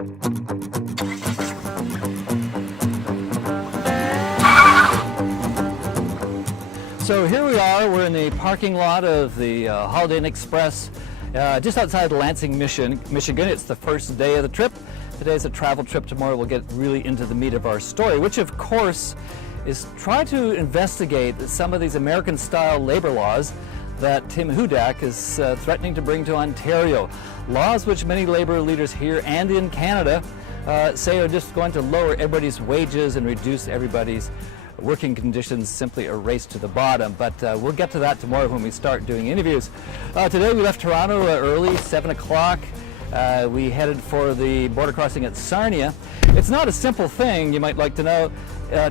So here we are, we're in the parking lot of the Holiday Inn Express just outside Lansing, Michigan. It's the first day of the trip. Today's a travel trip. Tomorrow we'll get really into the meat of our story, which of course is try to investigate some of these American-style labor laws that Tim Hudak is threatening to bring to Ontario. Laws which many labor leaders here and in Canada say are just going to lower everybody's wages and reduce everybody's working conditions, simply a race to the bottom. But we'll get to that tomorrow when we start doing interviews. Today we left Toronto early, 7 o'clock. We headed for the border crossing at Sarnia. It's not a simple thing, you might like to know,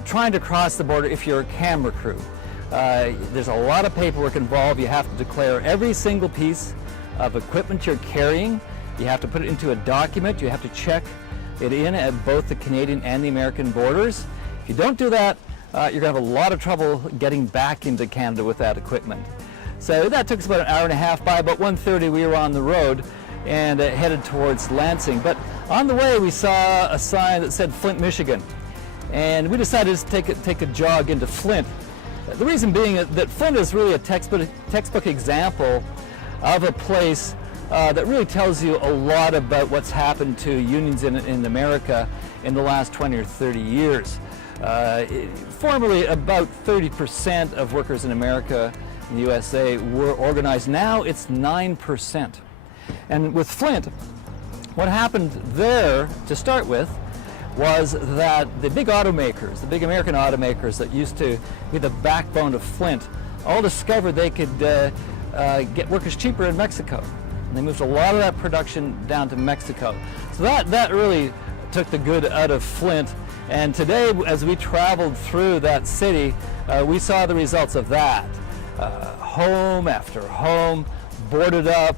trying to cross the border if you're a camera crew. There's a lot of paperwork involved. You have to declare every single piece of equipment you're carrying. You have to put it into a document. You have to check it in at both the Canadian and the American borders. If you don't do that, you're going to have a lot of trouble getting back into Canada with that equipment. So that took us about an hour and a half. By about 1:30 we were on the road and headed towards Lansing. But on the way we saw a sign that said Flint, Michigan. And we decided to take a jog into Flint. The reason being that Flint is really a textbook example of a place that really tells you a lot about what's happened to unions in America in the last 20 or 30 years. Formerly, about 30% of workers in America, in the USA, were organized. Now it's 9%. And with Flint, what happened there to start with was that the big automakers, the big American automakers that used to be the backbone of Flint, all discovered they could get workers cheaper in Mexico. And they moved a lot of that production down to Mexico. So that really took the good out of Flint. And today, as we traveled through that city, we saw the results of that. Home after home, boarded up,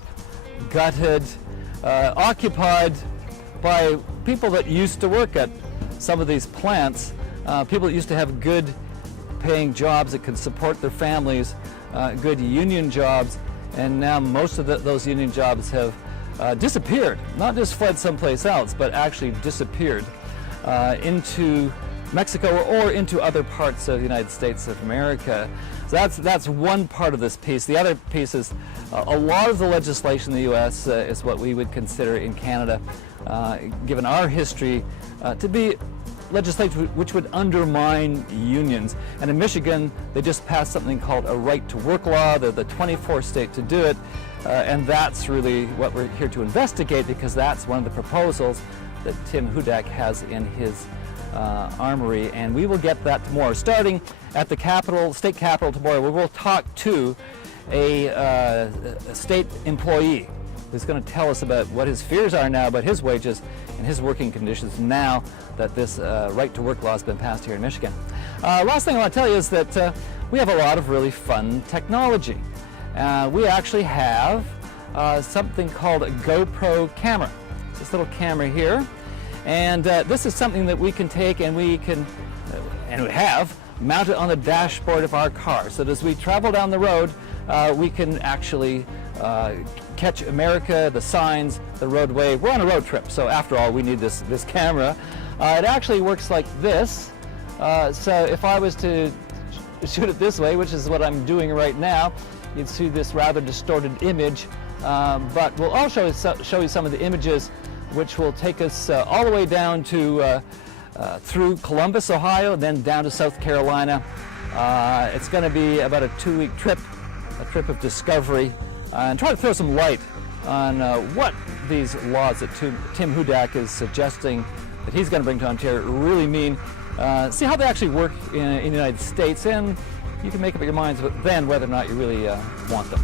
gutted, occupied by people that used to work at some of these plants, people that used to have good paying jobs that could support their families, good union jobs, and now most of those union jobs have disappeared. Not just fled someplace else, but actually disappeared into Mexico or into other parts of the United States of America. So that's one part of this piece. The other piece is a lot of the legislation in the U.S. Is what we would consider in Canada, given our history, to be legislation which would undermine unions. And in Michigan, they just passed something called a right to work law. They're the 24th state to do it. And that's really what we're here to investigate, because that's one of the proposals that Tim Hudak has in his armory. And we will get that tomorrow. Starting at the Capitol, state capitol tomorrow, we will talk to a state employee who's going to tell us about what his fears are now about his wages and his working conditions now that this right to work law has been passed here in Michigan. Last thing I want to tell you is that we have a lot of really fun technology. We actually have something called a GoPro camera. It's this little camera here, and this is something that we can take and we can, and we have, mount it on the dashboard of our car, so that as we travel down the road, we can actually catch America, the signs, the roadway. We're on a road trip, so after all, we need this camera. It actually works like this. So if I was to shoot it this way, which is what I'm doing right now, you'd see this rather distorted image. But we'll also show you some of the images which will take us all the way down to through Columbus, Ohio, then down to South Carolina. It's going to be about a 2-week trip, a trip of discovery, and try to throw some light on what these laws that Tim Hudak is suggesting that he's going to bring to Ontario really mean. See how they actually work in the United States, and you can make up your minds then whether or not you really want them.